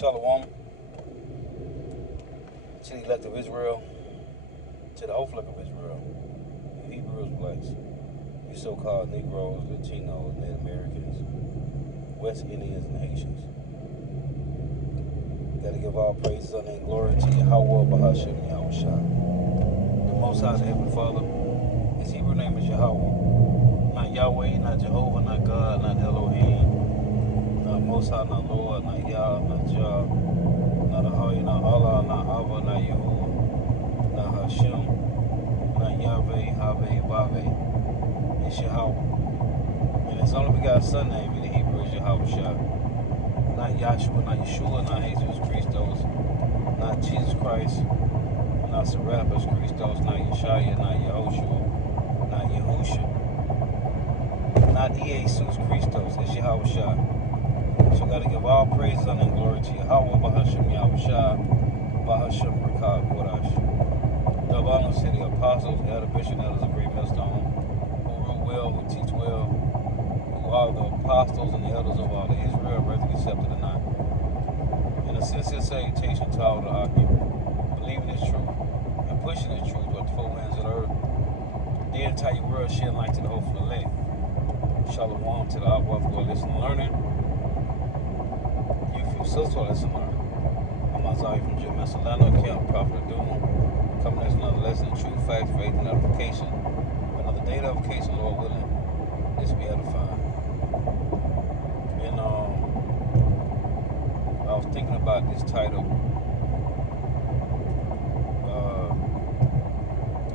Shalom to the elect of Israel, to the whole flock of Israel, you Hebrews, blacks, you so-called Negroes, Latinos, Native Americans, West Indians, and Haitians. Got to give all praises, honor, and glory to Yahweh, Bahashem, Yahushua. The Most High, the Heavenly Father, his Hebrew name is Yahweh. Not Yahweh, not Jehovah, not God, not Elohim, not Most High, not Lord, not Yah, not Jah, not Ahoy, not Allah, not Abba, not Yahuwah, not Hashem, not Yahweh, Haveh, Vaveh. It's Yahweh. And his only begotten Son name in the Hebrew is Yahushua. Not Yahshua, not Yeshua, not Jesus Christos, not Jesus Christ, not Serapis Christos, not Yeshaya, not Yehoshua, not Yahusha, not Jesus Christos. It's Yahushua. So we got to give all praises and glory to Yahweh, Bahashem, Yahushua, Bahashem, Rakah, Kodash. Dub honors to the apostles, elder bishop, elders of Great Millstone, who rule well, who teach well, who are the apostles and the elders of all the Israel, whether accepted or not. And a sincere salutation to all the occupants, believing this truth and pushing this truth with the four winds of the earth. The entire world shedding light to the hope for the elect. Shalom to the Abba for listening and learning. You feel so listen and learning. I'm Isaiah from Jim Solano, Camp Prophet of Doom. Coming as another lesson of truth, facts, faith, and edification. Another day of edification, Lord willing. This be edifying. And I was thinking about this title,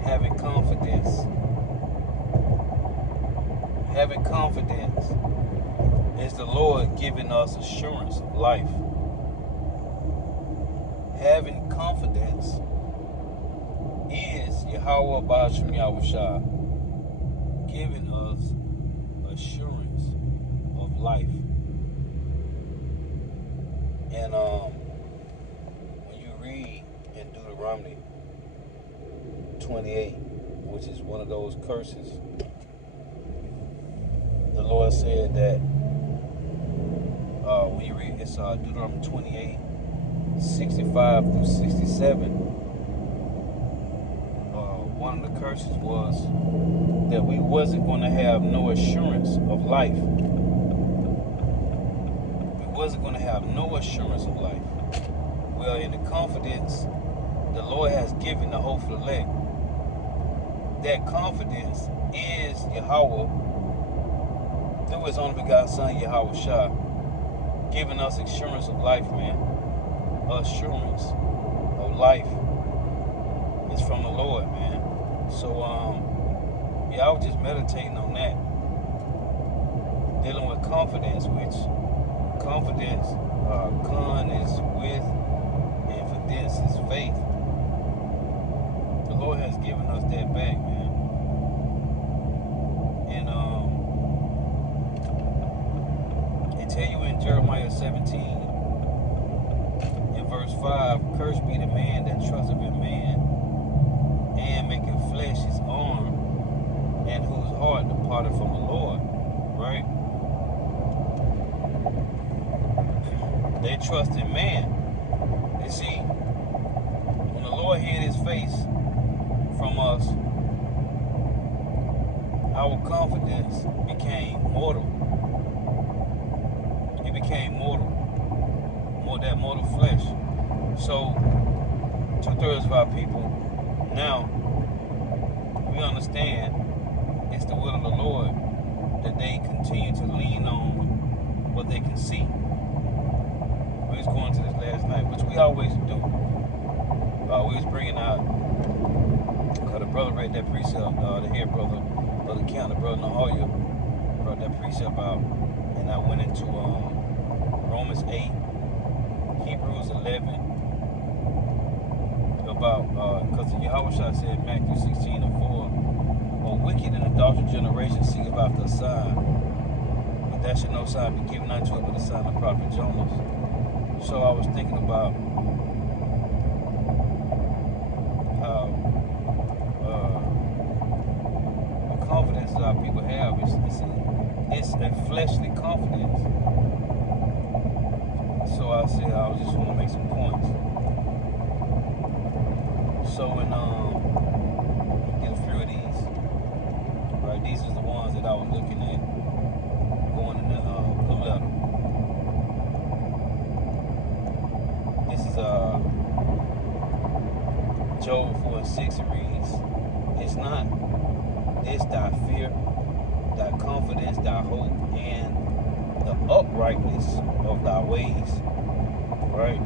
having confidence. Having confidence is the Lord giving us assurance of life. Having confidence is Yahweh Bahashem Yahushua giving us assurance of life. And when you read in Deuteronomy 28, which is one of those curses, the Lord said that when you read, it's Deuteronomy 28, 65 through 67. One of the curses was that we wasn't going to have no assurance of life. We wasn't going to have no assurance of life. Well, in the confidence the Lord has given the hopeful elect, that confidence is Yahweh through his only begotten Son, Yahushua, giving us assurance of life, man. Assurance of life is from the Lord, man. So, I was just meditating on that. Dealing with confidence, which confidence, con is with, and fidence is faith. The Lord has given us that back, man. And, it tell you in Jeremiah 17, in verse 5, cursed be the man that trusteth in man, and maketh flesh his arm, and whose heart departed from the Lord. Right? They trust in man. You see, when the Lord hid his face from us, our confidence became mortal. It became mortal. That mortal flesh. So 2/3 of our people now, we understand it's the will of the Lord that they continue to lean on what they can see. We was going to this last night, which we always do. We was bringing out, the brother read that precept, the head brother, Brother Count, the brother Nahoya, brought that precept out, and I went into Romans 8, Hebrews 11, about, because the Yahushua said in Matthew 16 and 4, "A wicked and adulterous generation seeketh after a sign, but that should no sign be given unto it but the sign of prophet Jonas." So I was thinking about how the confidence that our people have is a fleshly confidence. So I said I just want to make some points. So in get a few of these. Right, these are the ones that I was looking at going in the blue letter. This is Job 4:6. It reads, "It's not this thy fear, thy confidence, thy hope, and the uprightness of thy ways." Right?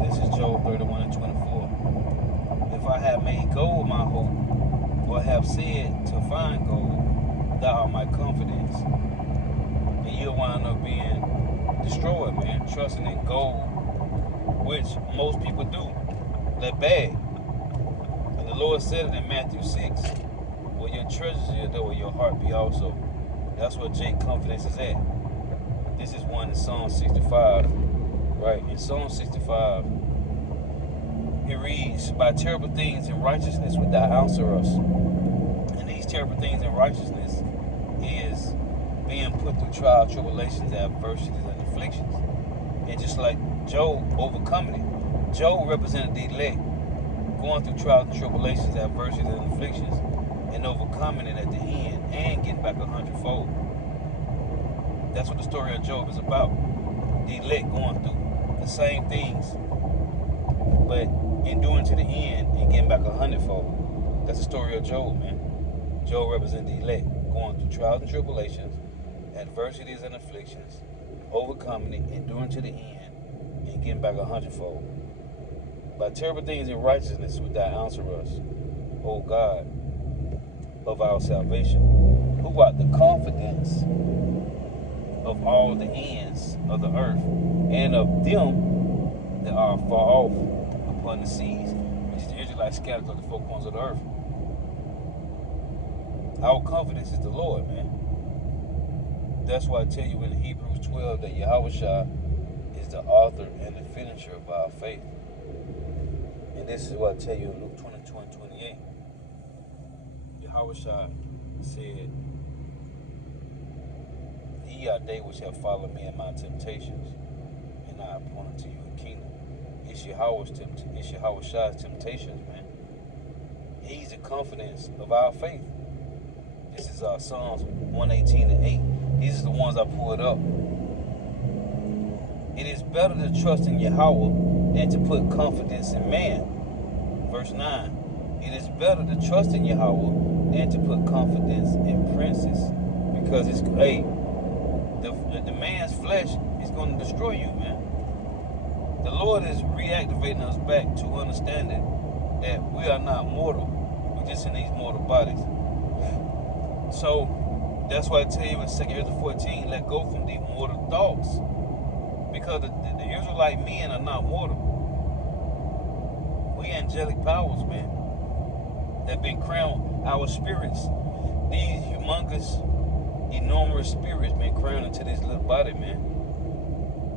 This is Job 31:24. "If I have made gold my hope, or have said to find gold, thou art my confidence," and you'll wind up being destroyed, man, trusting in gold, which most people do. They're bad. And the Lord said it in Matthew 6, "Where your treasures are, there will your heart be also." That's where Jake confidence is at. This is one in Psalm 65, right? In Psalm 65, it reads, "By terrible things in righteousness wilt thou answer us." And these terrible things in righteousness is being put through trial, tribulations, adversities, and afflictions. And just like Job overcoming it, Job represented the elect going through trials and tribulations, adversities, and afflictions, and overcoming it at the end and getting back 100-fold. That's what the story of Job is about. The elect going through the same things, but enduring to the end and getting back 100-fold. That's the story of Job, man. Job represents the elect going through trials and tribulations, adversities and afflictions, overcoming it, enduring to the end, and getting back 100-fold. "By terrible things in righteousness wilt thou answer us, O God of our salvation, who art the confidence of all the ends of the earth, and of them that are far off upon the seas," which is the Israelites scattered to the four corners of the earth. Our confidence is the Lord, man. That's why I tell you in Hebrews 12 that Yahushua is the author and the finisher of our faith. And this is what I tell you in Luke 22:28. Yahushua said, "Ye are they which have followed me in my temptations, and I appoint unto you a kingdom." It's Yahushua's temptations, man. He's the confidence of our faith. This is Psalms 118:8. These are the ones I pulled up. "It is better to trust in Yahweh than to put confidence in man." Verse 9. "It is better to trust in Yahweh than to put confidence in princes." Because it's, hey, the man's flesh is going to destroy you, man. The Lord is reactivating us back to understanding that we are not mortal. We're just in these mortal bodies. So that's why I tell you in 2 Ezra 14, let go from the mortal thoughts. Because the Israelite men are not mortal. We angelic powers, man, that been crowned. Our spirits, these humongous, enormous spirits been crowned into this little body, man.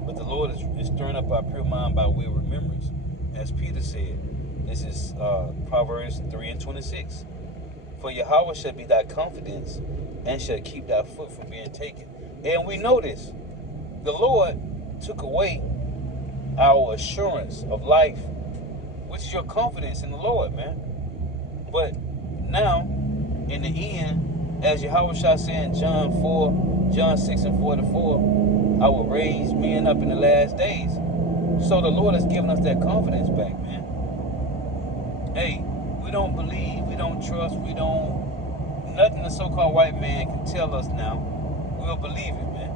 But the Lord is stirring up our pure mind by way of remembrance. As Peter said, this is Proverbs 3:26. "For Yahweh shall be thy confidence, and shall keep thy foot from being taken." And we know this. The Lord took away our assurance of life, which is your confidence in the Lord, man. But now, in the end, as Yahushua said in John 6:44, "I will raise men up in the last days." So the Lord has given us that confidence back, man. Hey, we don't believe, we don't trust, nothing the so-called white man can tell us now, we'll believe it, man.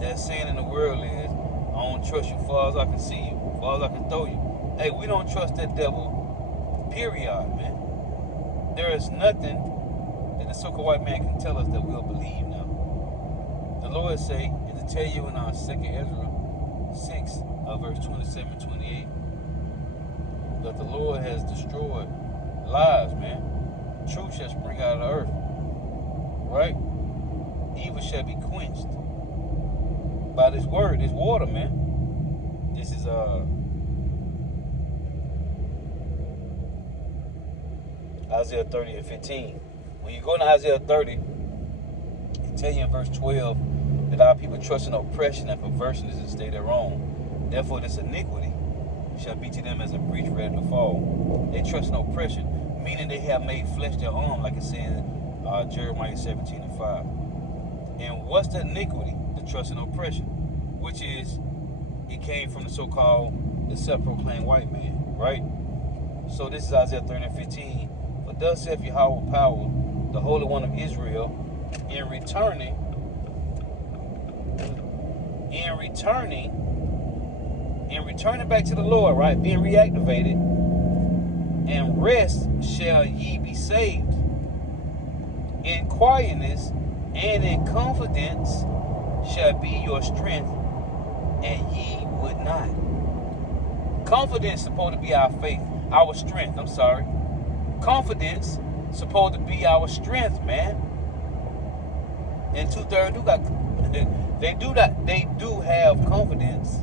That saying in the world is, "I don't trust you far as I can see you, far as I can throw you." Hey, we don't trust that devil, period, man. There is nothing that the so-called white man can tell us that we'll believe now. The Lord say, and to tell you in our 2 Ezra 6, verse 27-28, that the Lord has destroyed lies, man. Truth shall spring out of the earth, right? Evil shall be quenched by this word, this water, man. This is Isaiah 30:15. When you go to Isaiah 30, it tell you in verse 12 that our people trust in oppression and perversion is to stay their own. Therefore, this iniquity shall be to them as a breach ready to fall. They trust in oppression, meaning they have made flesh their own, like it says in Jeremiah 17:5. And what's the iniquity? The trust in oppression, which is, it came from the so-called, the self-proclaimed white man, right? So this is Isaiah 30:15. For thus saith Yahweh power, the Holy One of Israel, in returning back to the Lord, right? Being reactivated, and rest shall ye be saved. In quietness and in confidence shall be your strength, and ye would not. Confidence supposed to be our faith, our strength. Confidence supposed to be our strength, man. And 2/3 they do have confidence,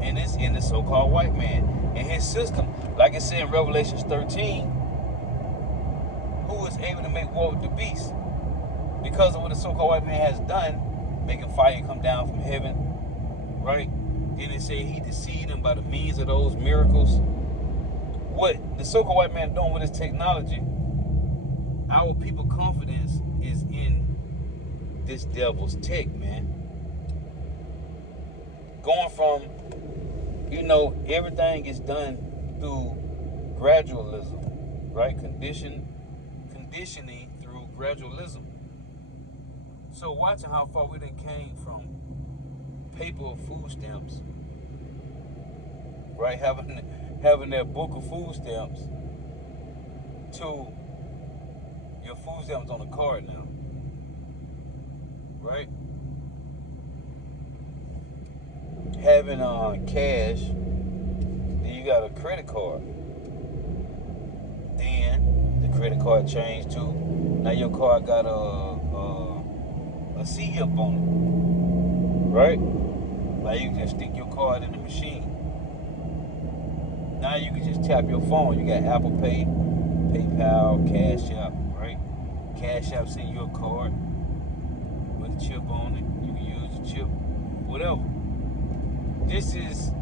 and it's in the so-called white man and his system, like it said in Revelation 13, who is able to make war with the beast because of what the so-called white man has done, making fire come down from heaven, right? Then it say he deceived them by the means of those miracles. What the so-called white man doing with his technology, our people confidence is in this devil's tech, man. Going from, everything is done through gradualism, right? Conditioning through gradualism. So watching how far we done came from paper food stamps, right? Having that book of food stamps to your food stamps on a card now, right? Having cash, then you got a credit card. Then the credit card changed to, now your card got a C up on it, right? Like you can just stick your card in the machine. Now you can just tap your phone. You got Apple Pay, PayPal, Cash App, right? Cash App send you a card with a chip on it. You can use the chip, whatever. This is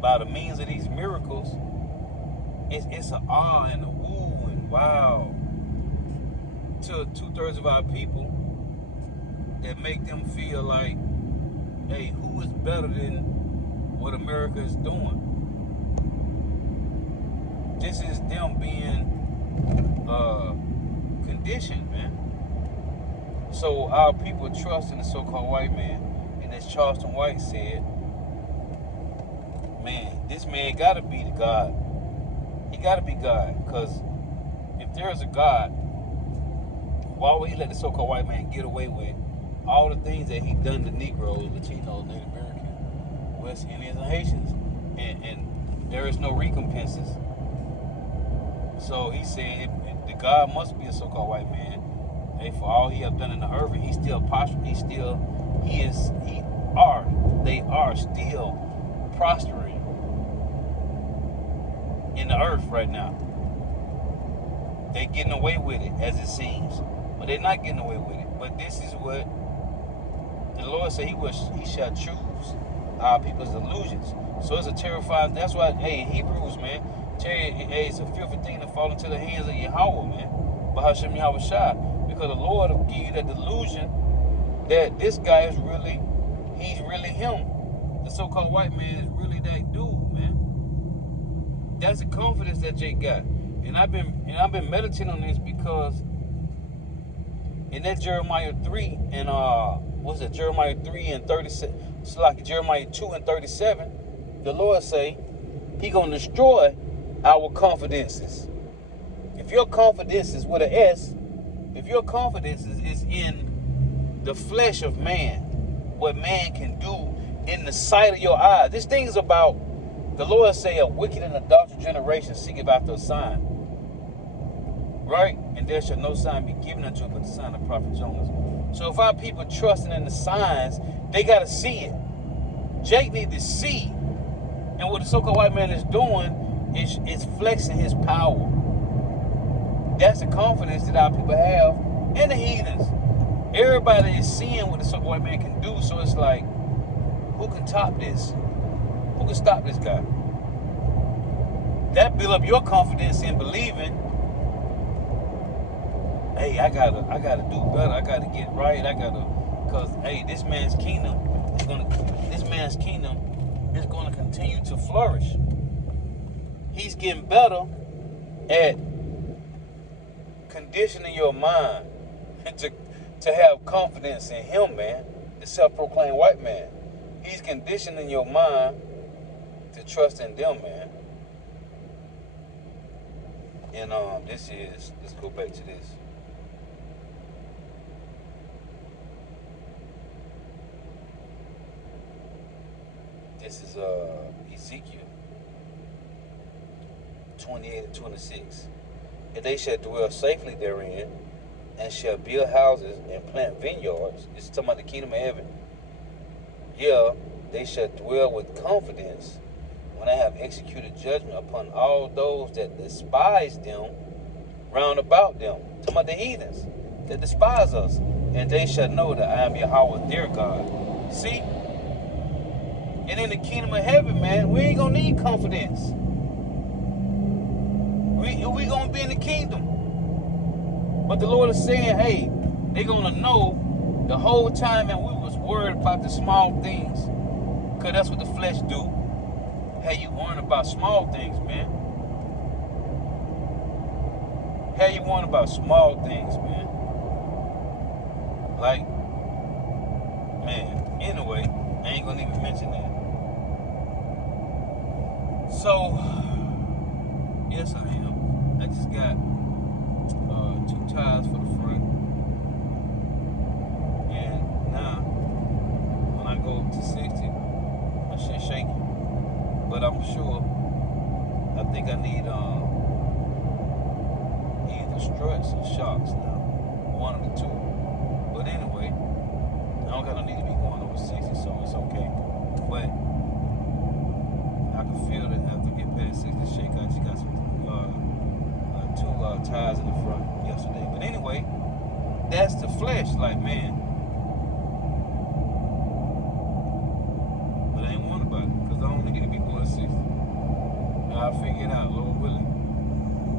by the means of these miracles. It's an awe and a woo and wow to 2/3 of our people that make them feel like, hey, who is better than what America is doing? This is them being conditioned, man. So our people trust in the so-called white man. And as Charleston White said, man, this man got to be the God. He got to be God. Because if there is a God, why would he let the so-called white man get away with all the things that he done to Negroes, Latinos, Native Americans, West Indians, and Haitians? And there is no recompenses. So he said, the God must be a so-called white man. Hey, for all he have done in the earth, and they are still prospering in the earth right now. They getting away with it, as it seems, but they're not getting away with it. But this is what the Lord said, he shall choose our people's illusions. So it's a terrifying, that's why, hey, Hebrews, man, hey, it's a fearful thing to fall into the hands of Yahweh, man. Bahashem Yahweh Shah. Because the Lord will give you that delusion that this guy is he's really him. The so-called white man is really that dude, man. That's the confidence that Jake got. And I've been meditating on this because in that Jeremiah 3 and Jeremiah 3 and 37, it's like Jeremiah 2 and 37, the Lord say he gonna destroy our confidences. If your confidence is with an S, if your confidence is in the flesh of man, what man can do in the sight of your eyes. This thing is about, the Lord say, a wicked and adulterous generation seeketh after a sign. Right? And there shall no sign be given unto it but the sign of prophet Jonas. So if our people trusting in the signs, they got to see it. Jake need to see. And what the so-called white man is doing is flexing his power. That's the confidence that our people have, and the heathens. Everybody is seeing what the so-called white man can do, so it's like, who can top this? Who can stop this guy? That build up your confidence in believing, hey, I gotta do better. I gotta get right. Cause hey, this man's kingdom is gonna continue to flourish. He's getting better at conditioning your mind to have confidence in him, man. The self-proclaimed white man. He's conditioning your mind to trust in them, man. And let's go back to this. This is Ezekiel 28 and 26. And they shall dwell safely therein, and shall build houses and plant vineyards. This is talking about the kingdom of heaven. Yeah, they shall dwell with confidence when I have executed judgment upon all those that despise them round about them. Talking about the heathens that despise us. And they shall know that I am Yahweh their God. See? And in the kingdom of heaven, man, we ain't gonna need confidence. We gonna be in the kingdom. But the Lord is saying, hey, they're gonna know the whole time, and we was worried about the small things. Cause that's what the flesh do. Hey, you worrying about small things, man. Hey, you worrying about small things, man. Like, man, anyway, I ain't gonna even mention that. So, yes, I am. I just got 2 tires for the front. And now, when I go up to 60, my shit shaky. But I'm sure, I think I need either struts or shocks now. One of the two. But anyway, I don't got no need to be going over 60, so it's okay. But I can feel that after I get past 60 shake, I just got some 2 tires in the front yesterday. But anyway, that's the flesh, like, man. But I ain't worried about it, because I don't need to be going 60. I'll figure it out, Lord willing.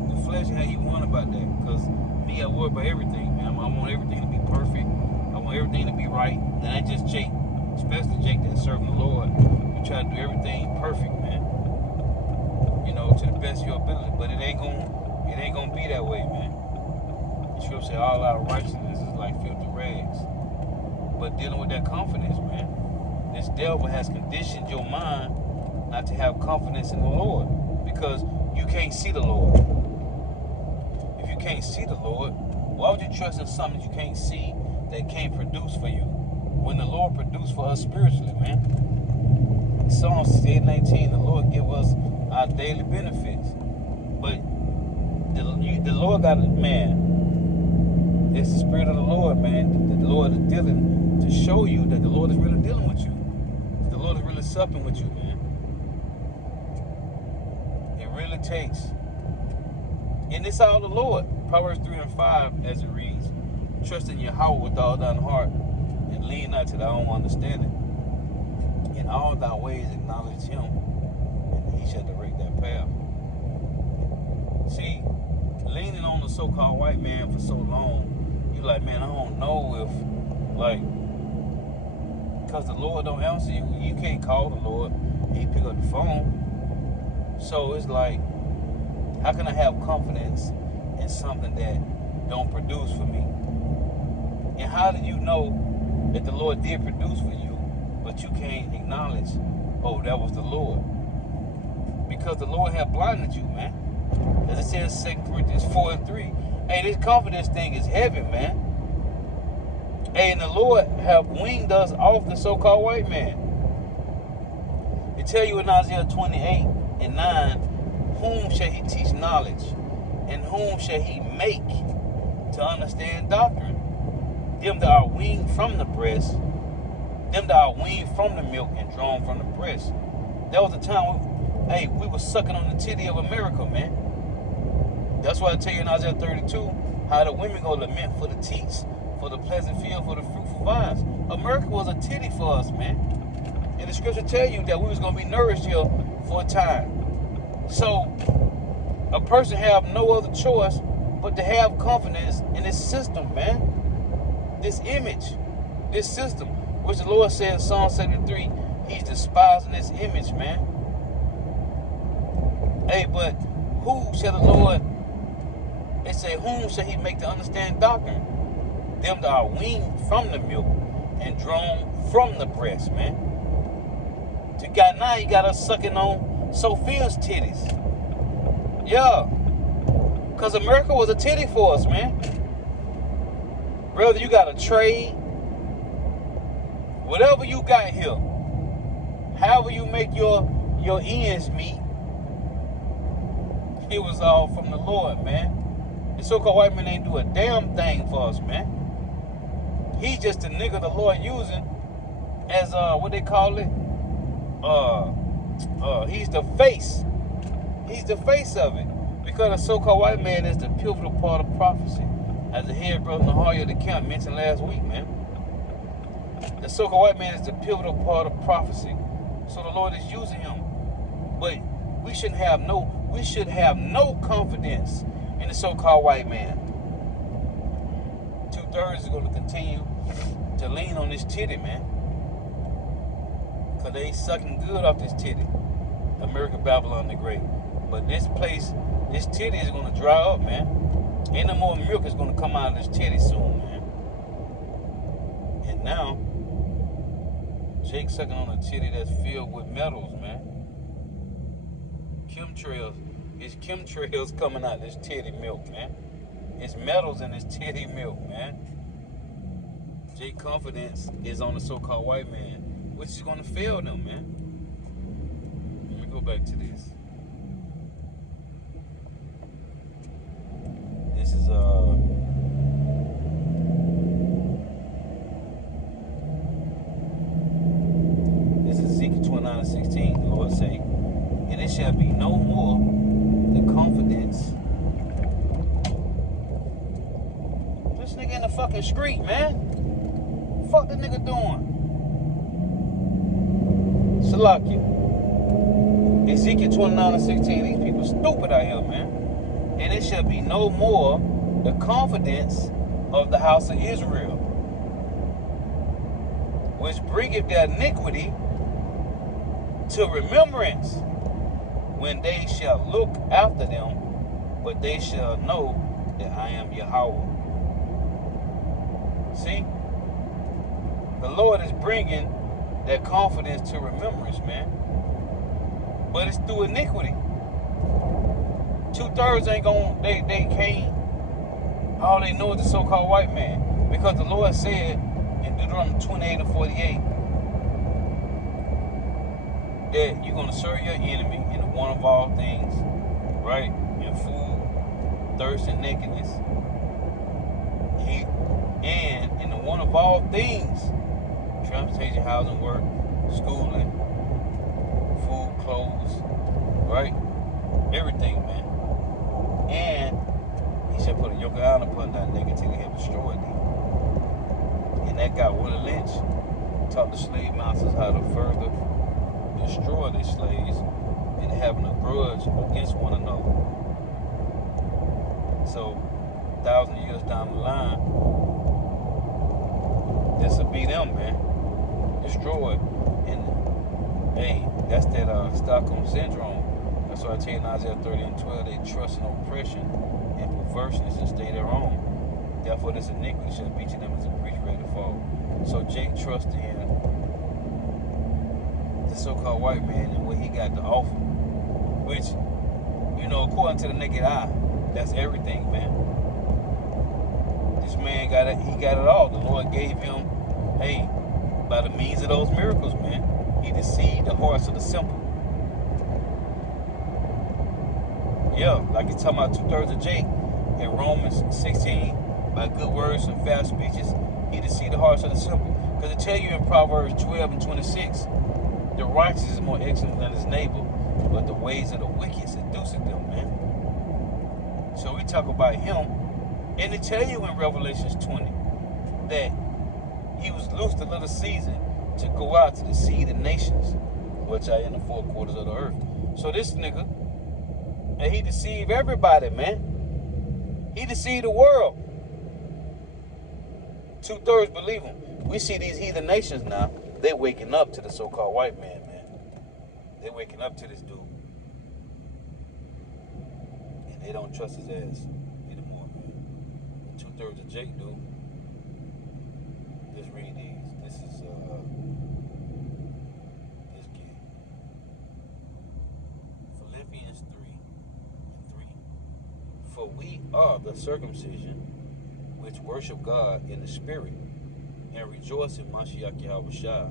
The flesh, how you want about that? Because me, I worry about everything, man. I want everything to be perfect. I want everything to be right. And I just Jake, especially Jake that's serving the Lord, we try to do everything perfect, man. You know, to the best of your ability. But it ain't gonna be that way, man. The scripture say all our righteousness is like filthy rags. But dealing with that confidence, man. This devil has conditioned your mind not to have confidence in the Lord. Because you can't see the Lord. If you can't see the Lord, why would you trust in something you can't see that can't produce for you? When the Lord produced for us spiritually, man. Psalm 68:19, the Lord give us our daily benefits. But the Lord got it, man. It's the Spirit of the Lord, man. The Lord is dealing to show you that the Lord is really dealing with you. The Lord is really supping with you, man. It really takes. And it's all the Lord. Proverbs 3:5, as it reads, trust in Yahweh with all thine heart, and lean not to thy own understanding. In all thy ways acknowledge him, and he shall direct thy path. See, leaning on the so-called white man for so long, you're like, man, I don't know if, like, because the Lord don't answer you. You can't call the Lord, and he pick up the phone. So it's like, how can I have confidence in something that don't produce for me? And how do you know that the Lord did produce for you, but you can't acknowledge, oh, that was the Lord? Because the Lord have blinded you, man. As it says in 2 Corinthians 4:3. Hey, this confidence thing is heavy, man. Hey, and the Lord have weaned us off the so-called white man. It tell you in Isaiah 28:9, whom shall he teach knowledge, and whom shall he make to understand doctrine? Them that are weaned from the breast, them that are weaned from the milk and drawn from the breast. That was the time we were sucking on the titty of America, man. That's why I tell you in Isaiah 32, how the women go lament for the teats, for the pleasant field, for the fruitful vines. America was a titty for us, man. And the scripture tell you that we was going to be nourished here for a time. So, a person have no other choice but to have confidence in this system, man. This image, this system, which the Lord said in Psalm 73, he's despising this image, man. Hey, but who shall the Lord, they say, whom shall he make to understand doctrine? Them that are weaned from the milk and drawn from the breast, man. Now you got us sucking on Sophia's titties. Yeah. Because America was a titty for us, man. Brother, you got a trade. Whatever you got here, however you make your ends meet, it was all from the Lord, man. The so-called white man ain't do a damn thing for us, man. He's just a nigga the Lord using as what they call it? He's the face. He's the face of it. Because the so-called white man is the pivotal part of prophecy. As the head brother Naharia the Camp mentioned last week, man. The so-called white man is the pivotal part of prophecy. So the Lord is using him. But we should have no confidence in the so-called white man. 2/3 is going to continue to lean on this titty, man. Because they sucking good off this titty. America, Babylon the Great. But this place, this titty is going to dry up, man. Ain't no more milk is going to come out of this titty soon, man. And now, Jake sucking on a titty that's filled with metals, man. Chemtrails. It's chemtrails coming out this titty milk, man. It's metals in this titty milk, man. Jake confidence is on the so-called white man, which is going to fail them, man. Let me go back to this. This is Ezekiel 29:16. The Lord say, and it shall be no more the confidence. This nigga in the fucking street, man. Fuck the nigga doing? Salakia. Ezekiel 29:16. These people stupid out here, man. And it shall be no more the confidence of the house of Israel, which bringeth their iniquity to remembrance, when they shall look after them, but they shall know that I am Yahweh. See? The Lord is bringing that confidence to remembrance, man. But it's through iniquity. 2/3 ain't gonna, they can't, all they know is the so-called white man. Because the Lord said in Deuteronomy 28:48 that you're gonna serve your enemy in the one of all things, right? In food, thirst, and nakedness. And in the one of all things, transportation, housing, work, schooling, food, clothes, right? Everything, man. And he shall put a yoke of iron upon that nigga till he have destroyed thee. And that guy, Willie Lynch, taught the slave masters how to further destroy their slaves and having a grudge against one another. So, 1,000 years down the line, this will be them, man. Destroyed. And, hey, that's that Stockholm Syndrome. That's why I tell you in Isaiah 30:12, they trust in oppression and perverseness and stay their own. Therefore, this iniquity shall be to them as a breach ready to fall. So Jake trusted in the so-called white man and what he got to offer, which, you know, according to the naked eye, that's everything, man. This man got it. He got it all. The Lord gave him, hey, by the means of those miracles, man, he deceived the hearts of the simple. Yeah, like he's talking about 2/3 of Jake in Romans 16, by good words and fast speeches, he deceived the hearts of the simple. Because it tell you in Proverbs 12:26, the righteous is more excellent than his neighbor, but the ways of the wicked seducing them, man. So we talk about him, and it tell you in Revelations 20, that he was loosed a little season to go out to deceive the nations, which are in the four quarters of the earth. So this nigga, and he deceived everybody, man. He deceived the world. 2/3 believe him. We see these heathen nations now, they waking up to the so-called white man. They waking up to this dude. And they don't trust his ass anymore, man. 2/3 of Jake, dude. Let's read these. This is, this kid. Philippians 3:3. For we are the circumcision which worship God in the spirit and rejoice in Mashiach Yahushua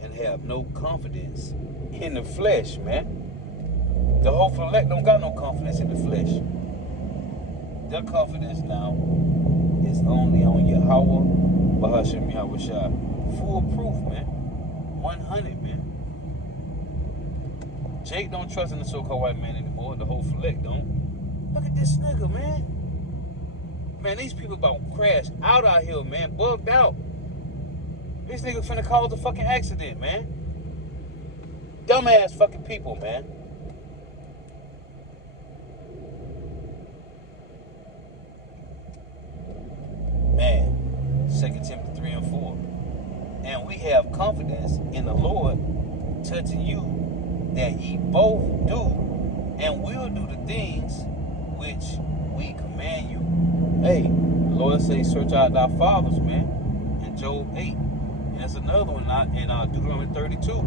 and have no confidence in the flesh, man. The whole elect don't got no confidence in the flesh. Their confidence now is only on Yahweh, Bahashem Yahushua. Full proof, man. 100, man. Jake don't trust in the so-called white man anymore. The whole elect don't. Look at this nigga, man. Man, these people about to crash out here, man. Bugged out. This nigga finna cause a fucking accident, man. Dumbass fucking people, man. Man, 2 Timothy 3:4. And we have confidence in the Lord touching you that ye both do and will do the things which we command you. Hey, the Lord say, search out thy fathers, man. In Job 8. And there's another one in Deuteronomy 32.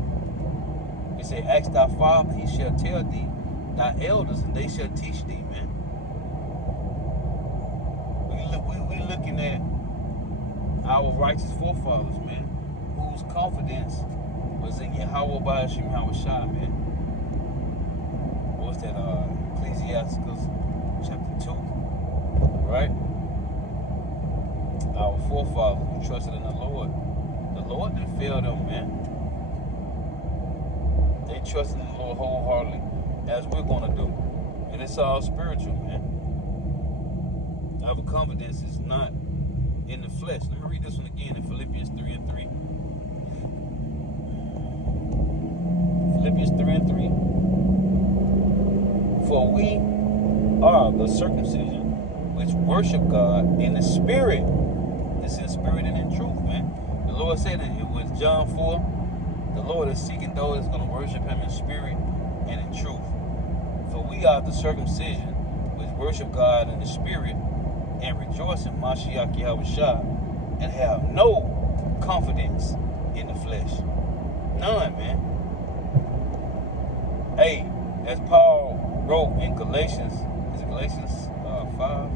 It say, ask thy father, he shall tell thee, thy elders, and they shall teach thee, man. We looking at our righteous forefathers, man, whose confidence was in Yahweh Ba'ashim Yahushua, man. What's that? Ecclesiasticus chapter 2, right? Our forefathers who trusted in the Lord. The Lord didn't fail them, man. They trusted in the Lord wholeheartedly, as we're going to do. And it's all spiritual, man. Our confidence is not in the flesh. Let me read this one again in Philippians 3:3. Philippians 3:3. For we are the circumcision which worship God in the spirit. It's in spirit and in truth, man. The Lord said it with John 4. The Lord is seeking those that's going to worship him in spirit and in truth. For we are the circumcision which worship God in the spirit and rejoice in Mashiach Yahushua and have no confidence in the flesh. None, man. Hey, as Paul wrote in Galatians, is it Galatians 5?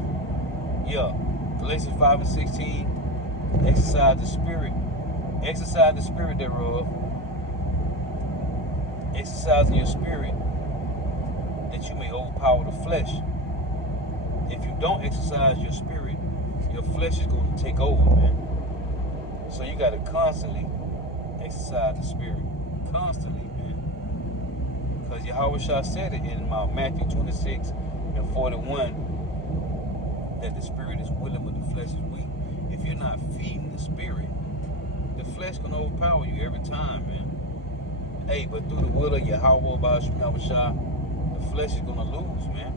Yeah, Galatians 5:16, exercise the spirit thereof, exercising your spirit that you may overpower the flesh. If you don't exercise your spirit, your flesh is going to take over, man. So you got to constantly exercise the spirit. Constantly, man. Because Yahushua said it in Matthew 26:41 that the spirit is willing but the flesh is weak. If you're not feeding the spirit, the flesh can overpower you every time, man. Hey, but through the will of Yahweh Ba'ashim Yahushua, the flesh is going to lose, man.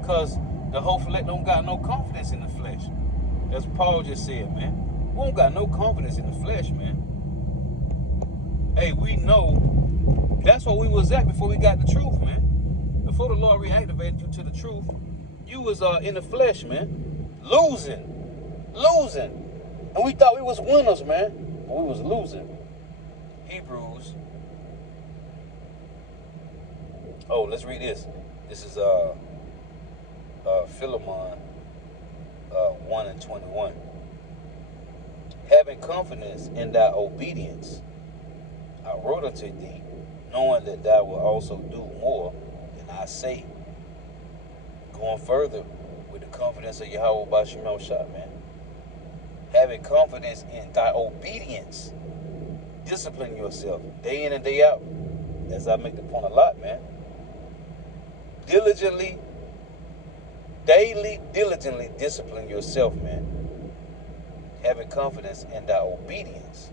Because the whole flesh don't got no confidence in the flesh. As Paul just said, man. We don't got no confidence in the flesh, man. Hey, we know that's where we was at before we got the truth, man. Before the Lord reactivated you to the truth, you was in the flesh, man. Losing. And we thought we was winners, man. But we was losing. Hebrews. Oh, let's read this. This is Philemon 1:21. Having confidence in thy obedience, I wrote unto thee, knowing that thou wilt also do more than I say. Going further with the confidence of Yahweh Ba'ashim Yahushua, man. Having confidence in thy obedience. Discipline yourself day in and day out. As I make the point a lot, man. Diligently discipline yourself, man. having confidence in thy obedience.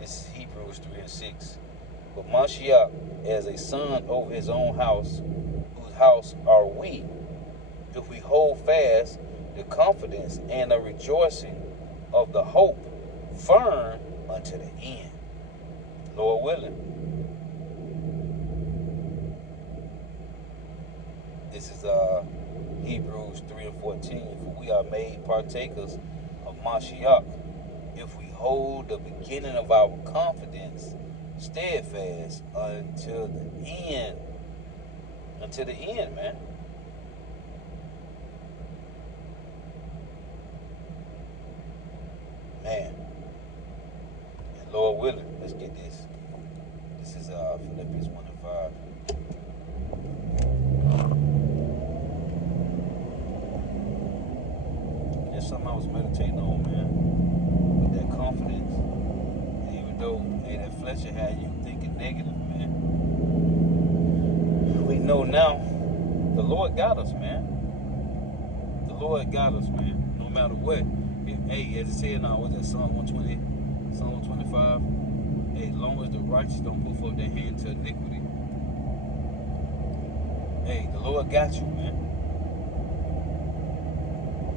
This is Hebrews 3 and 6. But Mashiach as a son over his own house, whose house are we, if we hold fast the confidence and the rejoicing of the hope firm unto the end. Lord willing. This is Hebrews 3 and 14. For we are made partakers of Mashiach if we hold the beginning of our confidence steadfast until the end. Until the end, man. Man. And Lord willing, let's get this. This is Philippians 1 and 5. That's something I was meditating on, man. With that confidence. And even though, hey, that flesh had you thinking negative, man. We know now the Lord got us, man. The Lord got us, man. No matter what. Hey, as it said now, what's that, Psalm 120, Psalm 125? Hey, as long as the righteous don't put forth their hand to iniquity. Hey, the Lord got you, man.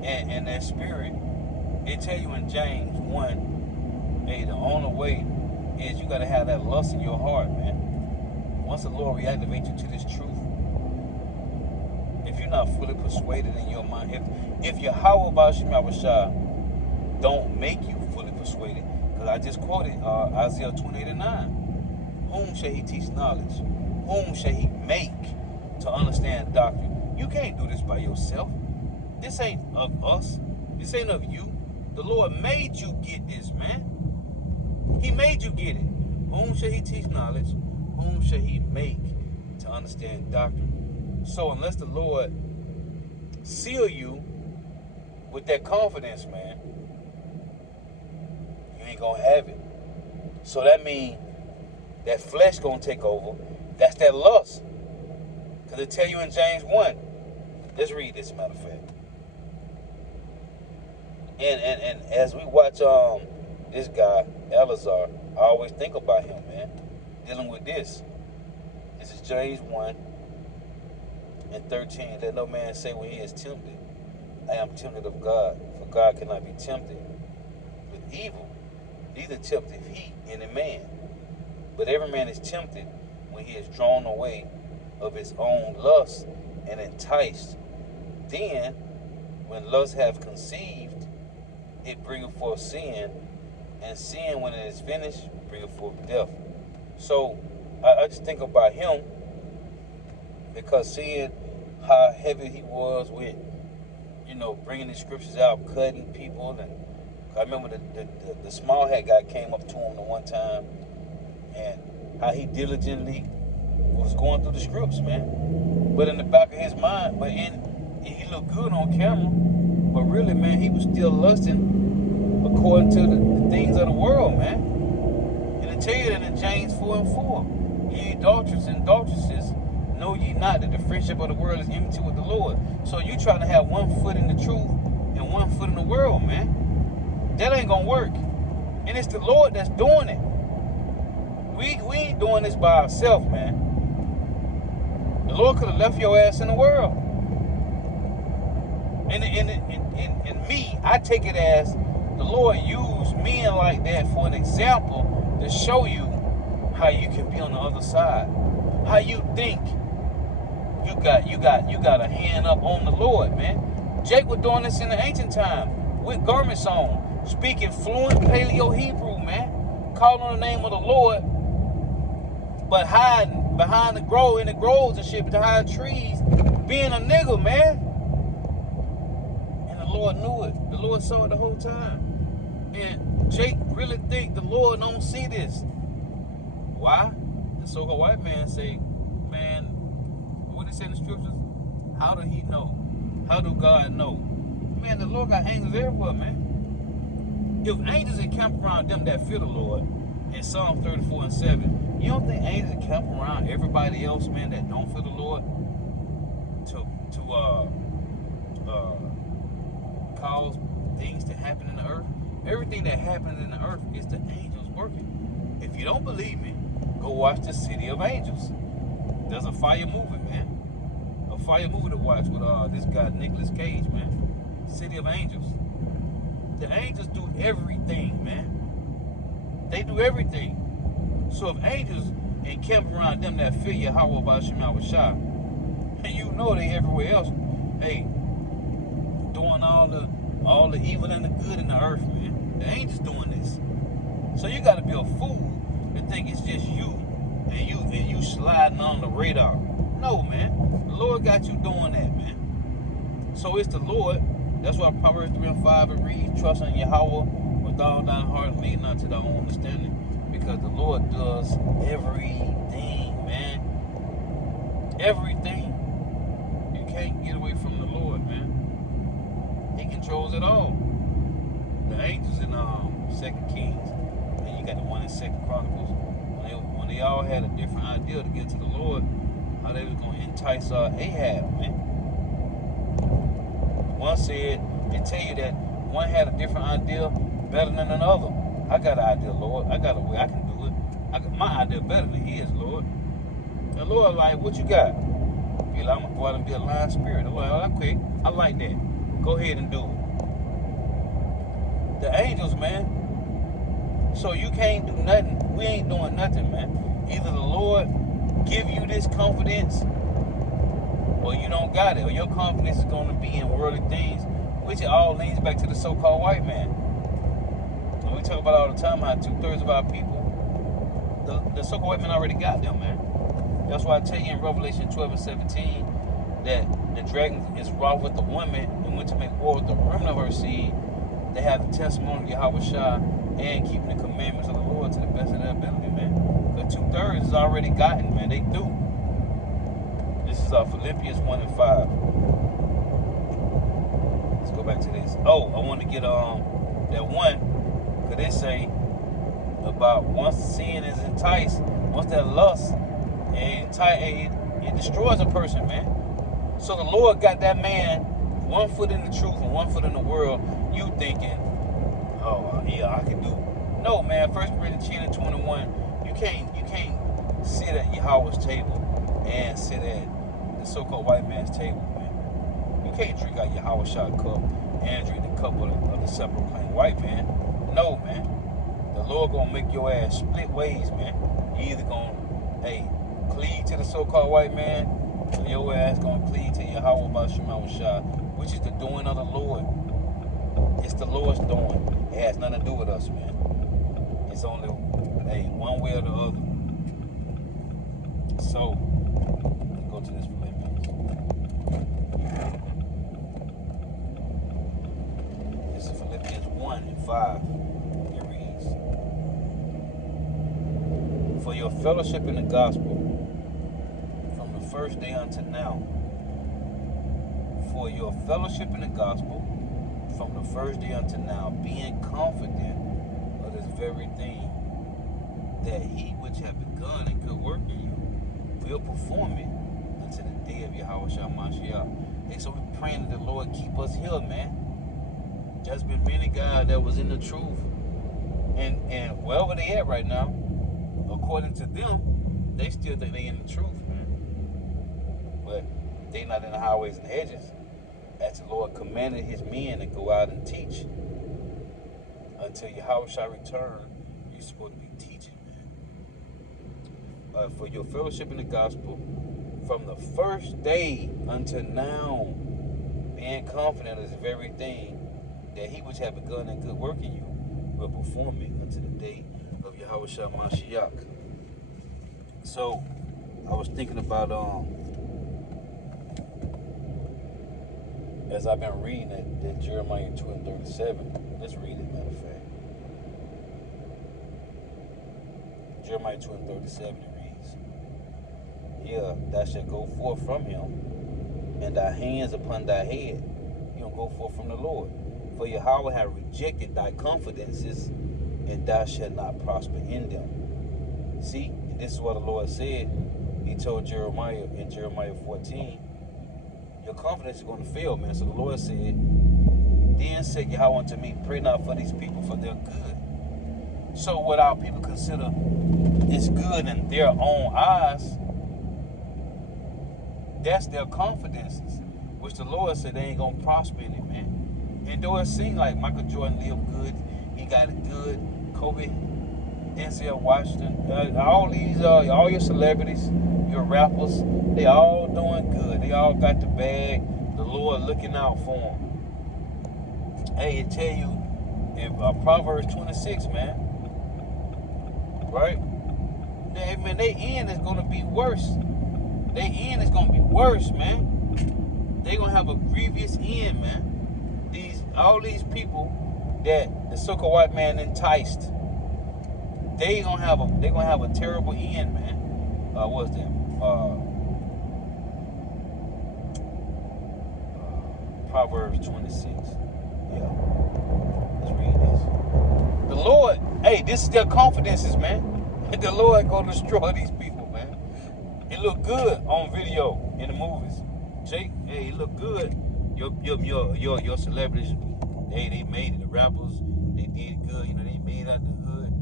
And that spirit, it tell you in James 1, hey, the only way is you got to have that lust in your heart, man. Once the Lord reactivates you to this truth, if you're not fully persuaded in your mind, if Yahweh B'Shem Yahushua don't make you fully persuaded, because I just quoted Isaiah 28 and 9. Whom shall he teach knowledge? Whom shall he make to understand doctrine? You can't do this by yourself. This ain't of us. This ain't of you. The Lord made you get this, man. He made you get it. Whom shall he teach knowledge? Whom shall he make to understand doctrine? So unless the Lord seal you with that confidence, man, you ain't gonna have it. So that means that flesh gonna take over. That's that lust. Because it tell you in James 1. Let's read this, matter of fact. And as we watch this guy, Elazar, I always think about him, man, dealing with this. This is James 1 and 13. Let no man say when he is tempted, I am tempted of God, for God cannot be tempted with evil, neither tempteth he any man. But every man is tempted when he is drawn away of his own lust and enticed. Then, when lust hath conceived, it bringeth forth sin, and sin, when it is finished, bringeth forth death. So, I just think about him, because seeing how heavy he was with, bringing the scriptures out, cutting people, and I remember the small hat guy came up to him the one time, and how he diligently was going through the scripts, man. But in the back of his mind, he looked good on camera, but really, man, he was still lusting according to the things of the world, man. And it tell you that in James 4 and 4, ye adulterers and adulteresses, know ye not that the friendship of the world is enmity with the Lord? So you trying to have one foot in the truth and one foot in the world, man. That ain't gonna work. And it's the Lord that's doing it. We ain't doing this by ourselves, man. The Lord could have left your ass in the world. And me, I take it as the Lord used men like that for an example to show you how you can be on the other side. How you think you got a hand up on the Lord, man. Jake was doing this in the ancient time with garments on, speaking fluent Paleo Hebrew, man, calling on the name of the Lord, but hiding behind in the groves and shit, behind trees, being a nigga, man. And the Lord knew it. The Lord saw it the whole time. And Jake really think the Lord don't see this. Why? The so-called white man say, man, what it say in the scriptures? How did he know? How do God know? Man, the Lord got angels everywhere, man. If angels encamp around them that fear the Lord, in Psalm 34 and 7, you don't think angels encamp around everybody else, man, that don't fear the Lord to cause things that happen in the earth, everything that happens in the earth is the angels working. If you don't believe me, go watch The City of Angels. There's a fire movie, man. A fire movie to watch with this guy, Nicolas Cage, man. City of Angels. The angels do everything, man. They do everything. So if angels encamp around them that fear Yahweh Ba'ashem Yahushua, and you know they everywhere else, hey, doing all the evil and the good in the earth, man. The angels doing this. So you gotta be a fool to think it's just you and you sliding on the radar. No, man. The Lord got you doing that, man. So it's the Lord. That's why Proverbs 3:5 it reads, trust in Yahweh with all thine heart and lean not to thy own understanding. Because the Lord does everything, man. Everything. You can't get away from the Lord, man. He controls it all. The angels in 2 Kings, and you got the one in 2 Chronicles, when they all had a different idea to get to the Lord, how they was going to entice Ahab, man. One said, they tell you that one had a different idea better than another. I got an idea, Lord. I got a way I can do it. My idea better than his, Lord. The Lord like, what you got? He's like, I'm going to go out and be a lying spirit. I'm like, okay, I like that. Go ahead and do it. The angels, man. So you can't do nothing. We ain't doing nothing, man. Either the Lord give you this confidence, or you don't got it, or your confidence is going to be in worldly things, which it all leads back to the so-called white man. And we talk about all the time how 2/3 of our people, the so-called white man already got them, man. That's why I tell you in Revelation 12:17 that the dragon is wroth with the woman and went to make war with the remnant of her seed. They have the testimony of Yahweh Shah and keeping the commandments of the Lord to the best of their ability, man. The 2/3 is already gotten, man. They do. This is Philippians 1:5. Let's go back to this. Oh, I want to get that one, because they say about once sin is enticed, once that lust, it destroys a person, man. So the Lord got that man 1 foot in the truth and 1 foot in the world. You thinking, oh yeah, I can do it. No, man. 1 Corinthians 10:21. You can't sit at Yahweh's table and sit at the so-called white man's table, man. You can't drink out Yahweh shot cup and drink the cup of the separate plain white man. No, man. The Lord gonna make your ass split ways, man. You either gonna, cleave to the so-called white man, or your ass gonna cleave to Yahweh Ba'ashem Yahushua, which is the doing of the Lord. It's the Lord's doing. It has nothing to do with us, man. It's only one way or the other. So, let's go to this Philippians. This is Philippians 1:5. It reads, for your fellowship in the gospel from the first day unto now. For your fellowship in the gospel from the first day unto now, being confident of this very thing, that he which hath begun a good work in you will perform it until the day of Yahweh Shah Mashiach. And so we're praying that the Lord keep us here, man. There's been many guys that was in the truth, and wherever they at right now, according to them, they still think they in the truth, man. But they not in the highways and hedges. As the Lord commanded his men to go out and teach. Until Yahweh shall return, you're supposed to be teaching, man. For your fellowship in the gospel, from the first day until now, being confident of this very thing, that he which hath begun a good work in you will perform it until the day of Yahweh Shah Mashiach. So, I was thinking about as I've been reading that Jeremiah 2:37. Let's read it, matter of fact. Jeremiah 2:37, it reads, yeah, thou shalt go forth from him, and thy hands upon thy head. You don't go forth from the Lord. For Yahweh hath rejected thy confidences, and thou shalt not prosper in them. See, and this is what the Lord said. He told Jeremiah in Jeremiah 14, your confidence is going to fail, man. So the Lord said, then said Yahweh unto me, pray not for these people, for their good. So what our people consider is good in their own eyes, that's their confidences, which the Lord said they ain't gonna prosper in it, man. And though it seemed like Michael Jordan lived good, he got it good, Kobe, Denzel Washington, all your celebrities, your rappers, they all doing good. They all got the bag. The Lord looking out for them. Hey, it tell you in Proverbs 26, man, right? Man, their end is gonna be worse. Their end is gonna be worse, man. They gonna have a grievous end, man. All these people that the so-called white man enticed, they gonna have a terrible end, man. What's that? Proverbs 26. Yeah. Let's read this. The Lord, hey, this is their confidences, man. The Lord gonna destroy these people, man. It look good on video in the movies. Jake, hey, it look good. Your celebrities, hey, they made it. The rappers, they did good. You know, they made it out the hood.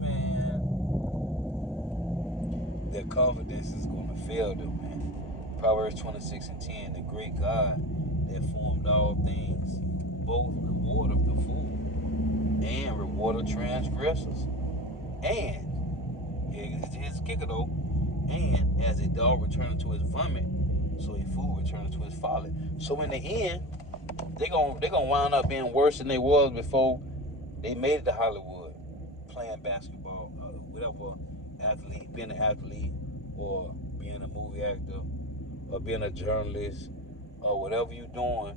Man, their confidence is gonna fail them, man. Proverbs 26:10, the great God that formed all things, both reward of the fool and reward of transgressors. And here's the kicker though. And as a dog returned to his vomit, so a fool returned to his folly. So in the end, they gonna wind up being worse than they was before they made it to Hollywood, playing basketball, whatever athlete, being an athlete, or being a movie actor, or being a journalist, or whatever you're doing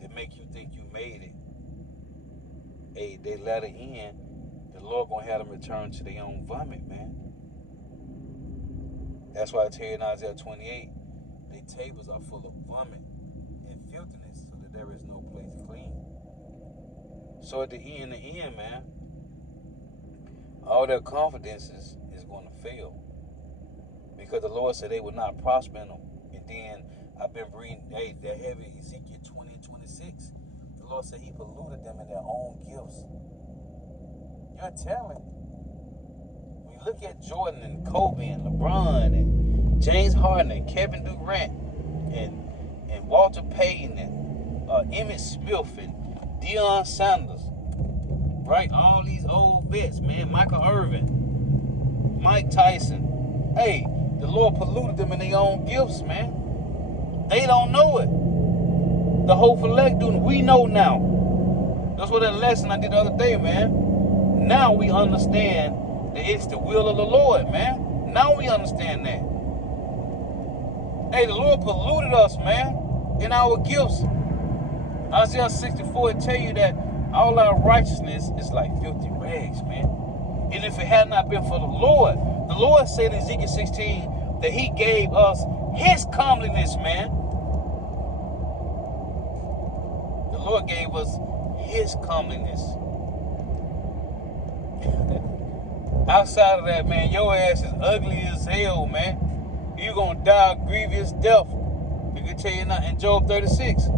that make you think you made it. Hey, they let it in. The Lord gonna have them return to their own vomit, man. That's why I tell you in Isaiah 28, their tables are full of vomit and filthiness, so that there is no place clean. So at the end, man, all their confidences is going to fail, because the Lord said they would not prosper in them. And then I've been reading, hey, that heavy Ezekiel 20 and 26. The Lord said he polluted them in their own gifts. You're telling. When you look at Jordan and Kobe and LeBron and James Harden and Kevin Durant and Walter Payton and Emmitt Smith and Deion Sanders, right? All these old vets, man. Michael Irvin, Mike Tyson. Hey, the Lord polluted them in their own gifts, man. They don't know it. The whole elect do. We know now. That's what that lesson I did the other day, man. Now we understand that it's the will of the Lord, man. Now we understand that. Hey, the Lord polluted us, man, in our gifts. Isaiah 64 tell you that all our righteousness is like filthy rags, man. And if it had not been for the Lord said in Ezekiel 16 that he gave us his comeliness, man. The Lord gave us his comeliness. Outside of that, man, your ass is ugly as hell, man. You're going to die a grievous death. I can tell you now in Job 36.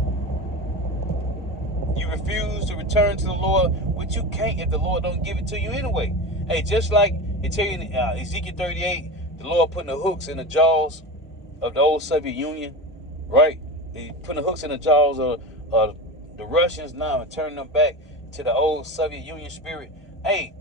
You refuse to return to the Lord, which you can't if the Lord don't give it to you anyway. Hey, just like it tell you in Ezekiel 38, the Lord putting the hooks in the jaws of the old Soviet Union, right? He putting the hooks in the jaws of the Russians now and turning them back to the old Soviet Union spirit. Hey,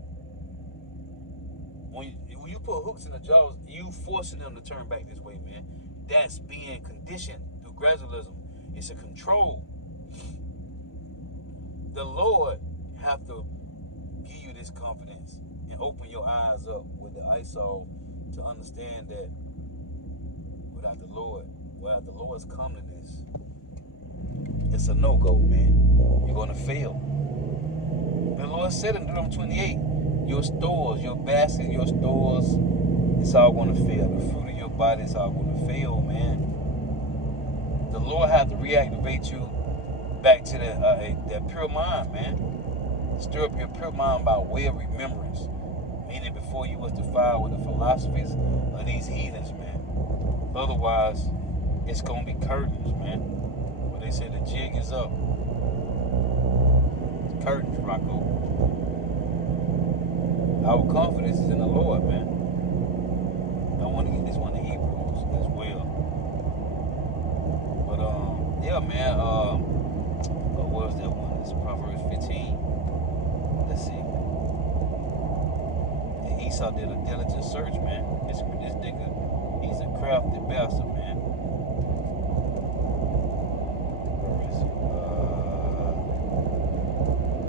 when you put hooks in the jaws, you forcing them to turn back this way, man. That's being conditioned through gradualism. It's a control. The Lord have to give you this confidence and open your eyes up with the eyesore to understand that without the Lord's comeliness, it's a no-go, man. You're going to fail. The Lord said in Deuteronomy 28, your stores, your baskets, your stores, it's all going to fail. The fruit of your body is all going to fail, man. The Lord have to reactivate you back to that pure mind, man. Stir up your pure mind by way of remembrance. Meaning before you was defiled with the philosophies of these heathens, man. Otherwise, it's going to be curtains, man. Where they say the jig is up. curtains, Rocco. Our confidence is in the Lord, man. I want to get this one to Hebrews as well. But yeah, man. What was that one? It's Proverbs 15. Let's see. And Esau did a diligent search, man. This nigga, he's a crafty bastard, man. Where is it?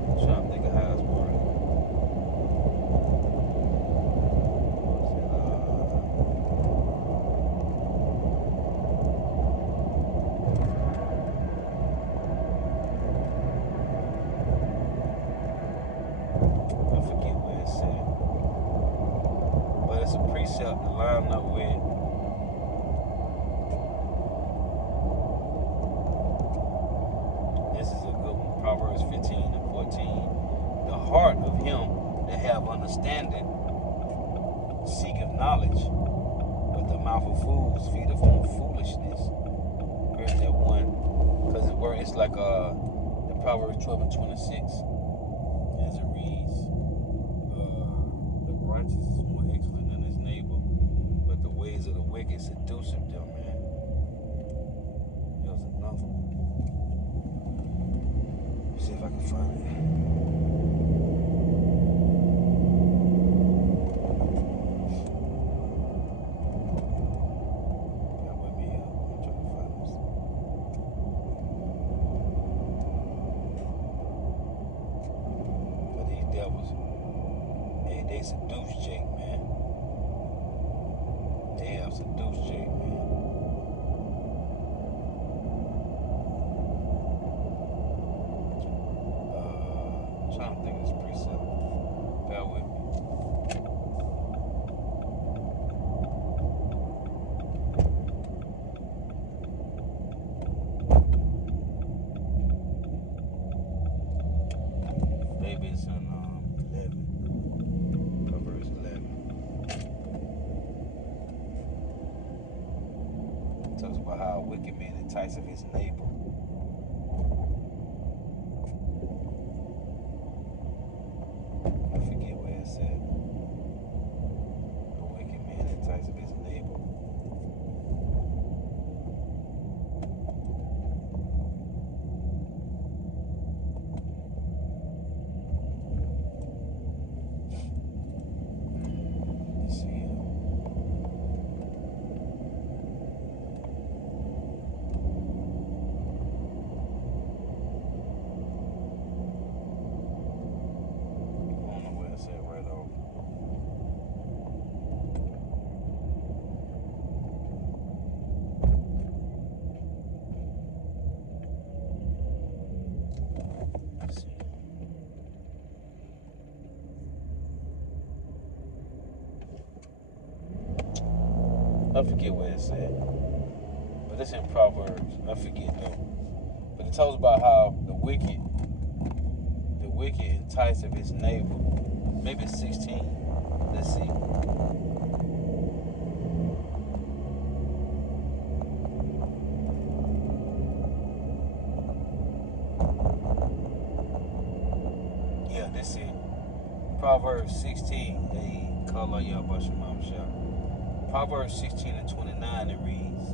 I'm trying to think of how it's worded. I forget where it said. But it's a precept to line up with. This is a good one. Proverbs 15 and 14. The heart of him that have understanding seeketh knowledge, but the mouth of fools feedeth on foolishness. Here's that one. Because it's like the Proverbs 12 and 26. As it reads, the righteous is more excellent than his neighbor, but the ways of the wicked seduce them, man. There's another one. Let's see if I can find it. Bear with me here. I'm trying to find this. For these devils, hey, they seduce Jake, man. They have seduced Jake, man. I'm trying to think of this precept. Bear with me. Maybe it's in 11. Proverbs 11. It talks about how a wicked man enticeth his neighbor. I forget where it said. A wicked man enticeth his neighbor. Let's see here. I don't know where it said right off. Let's see. I forget what it said, but it's in Proverbs. I forget though. But it talks about how the wicked enticeth his neighbor. Maybe it's 16. Let's see. Yeah, this is Proverbs 16. Hey, call out y'all about your mom shop. Proverbs 16 and 29, it reads,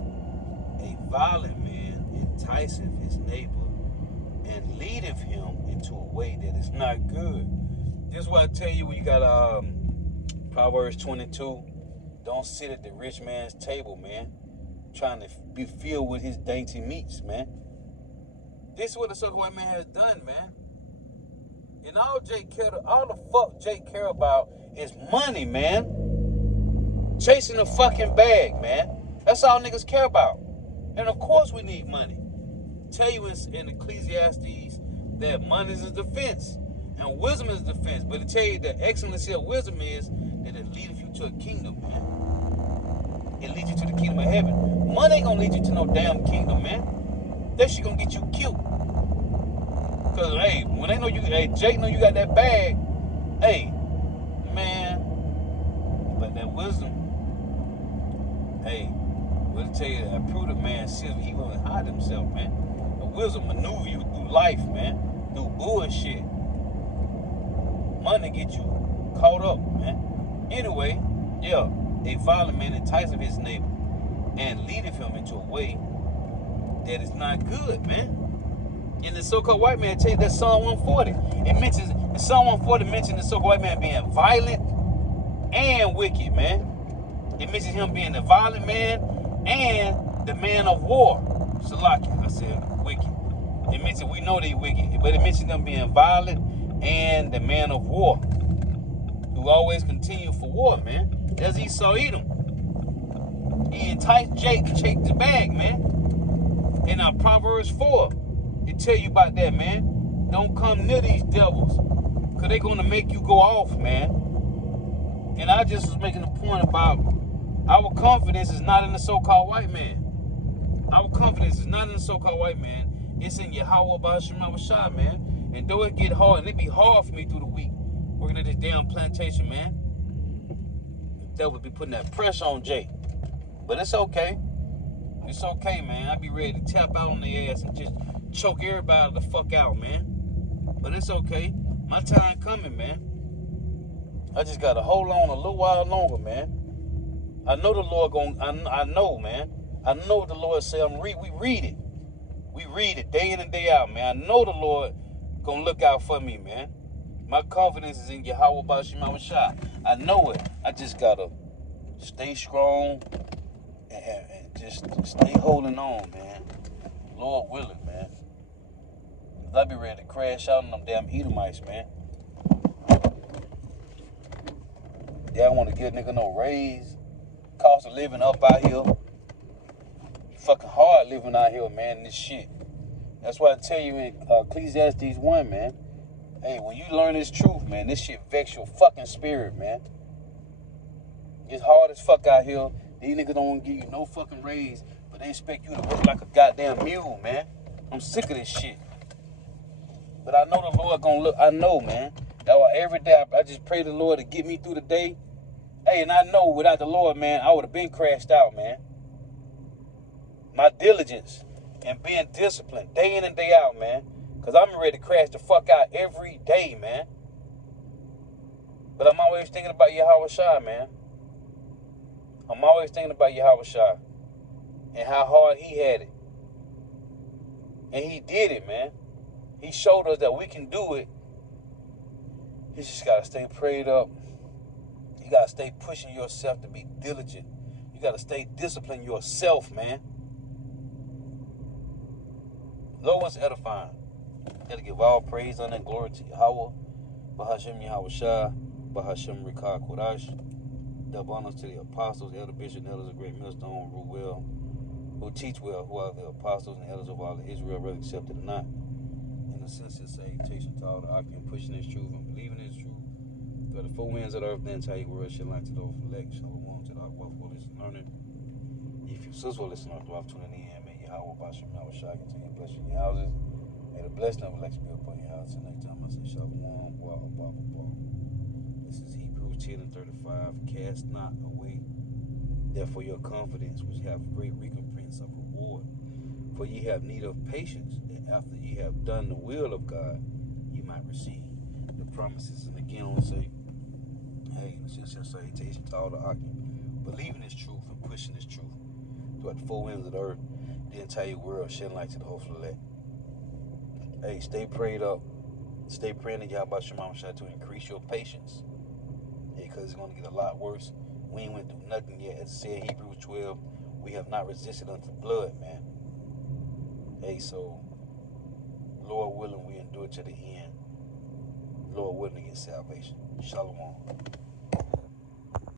a violent man enticeth his neighbor and leadeth him into a way that is not good. This is what I tell you when you got Proverbs 22. Don't sit at the rich man's table, man, trying to be filled with his dainty meats, man. This is what the so-called white man has done, man. And all the fuck Jake care about is money, man. Chasing a fucking bag, man. That's all niggas care about. And of course we need money. Tell you in Ecclesiastes that money is a defense and wisdom is a defense. But to tell you the excellency of wisdom is that it leads you to a kingdom, man. It leads you to the kingdom of heaven. Money ain't gonna lead you to no damn kingdom, man. That shit gonna get you killed. Cause hey, when they know Jake know you got that bag, hey, man. But that wisdom, hey, we'll tell you, a prudent man sees he won't hide himself, man. The wisdom maneuver you through life, man, through bullshit. money get you caught up, man. Anyway, yeah, a violent man enticeth his neighbor and leadeth him into a way that is not good, man. And the so-called white man tell you that Psalm 140. Psalm 140 mentions the so-called white man being violent and wicked, man. It mentions him being the violent man and the man of war. Salaki, I said wicked. It mentions, we know they wicked, but it mentions them being violent and the man of war, who always continue for war, man. As Esau Edom. He enticed Jake to take the bag, man. In our Proverbs 4, it tell you about that, man. Don't come near these devils, because they're going to make you go off, man. And I just was making a point about our confidence is not in the so-called white man. Our confidence is not in the so-called white man. It's in Yahweh Ba'ashim Shah, man. And though it get hard, and it be hard for me through the week, working at this damn plantation, man, that would be putting that pressure on Jay. But it's okay. It's okay, man. I be ready to tap out on the ass and just choke everybody the fuck out, man. But it's okay. My time coming, man. I just gotta hold on a little while longer, man. I know the Lord I know, man. I know what the Lord say. We read it. We read it day in and day out, man. I know the Lord gonna look out for me, man. My confidence is in Yahweh Ba'ashim Shah. I know it. I just gotta stay strong and just stay holding on, man. Lord willing, man. I be ready to crash out on them damn Edomites, man. They don't want to give a nigga no raise. Cost of living up out here. Fucking hard living out here, man, this shit. That's why I tell you in Ecclesiastes 1, man. Hey, when you learn this truth, man, this shit vex your fucking spirit, man. It's hard as fuck out here. These niggas don't want to give you no fucking raise, but they expect you to work like a goddamn mule, man. I'm sick of this shit. But I know the Lord gonna look. I know, man. That's why every day I just pray the Lord to get me through the day. Hey, and I know without the Lord, man, I would have been crashed out, man. My diligence and being disciplined day in and day out, man. Because I'm ready to crash the fuck out every day, man. But I'm always thinking about Yahweh Shah, man. I'm always thinking about Yahweh Shah and how hard he had it. And he did it, man. He showed us that we can do it. You just got to stay prayed up. You got to stay pushing yourself to be diligent. You got to stay disciplined yourself, man. Lord wants edifying. You got to give all praise, honor, and glory to Yahweh. Bahashim Yahweh Shah. Bahashim Rikah Kodash. Double honors to the apostles, elder bishop, and elders of great millstone, who well, who teach well, who are the apostles and elders of all of Israel, whether accepted or not. In a sense, it's salutation to all the occupant pushing this truth and believing this truth. Through the four winds of the earth, the entire world shall light to those who elect. Shalom to the wealth for listening learning. If you sis will listen to our tuning in, may Yahweh Ba'ashim Shah continue to bless you in your houses. May the blessing of Alex be upon your house. And next time I say Shalom, Wa Abba. This is Hebrews 10 and 35. Cast not away, therefore, your confidence, which have great recompense of reward. For ye have need of patience, that after ye have done the will of God, ye might receive the promises. And again, I want to say, hey, it's just a salutation to all the occupants, believing this truth and pushing this truth throughout the four winds of the earth, the entire world, shedding light to the whole elect. Hey, stay prayed up. Stay praying to Yahweh Shema Shah to increase your patience. Because it's going to get a lot worse. We ain't went through nothing yet. As it said in Hebrews 12, we have not resisted unto blood, man. Hey, so, Lord willing, we endure to the end. Lord willing to get salvation. Shalom.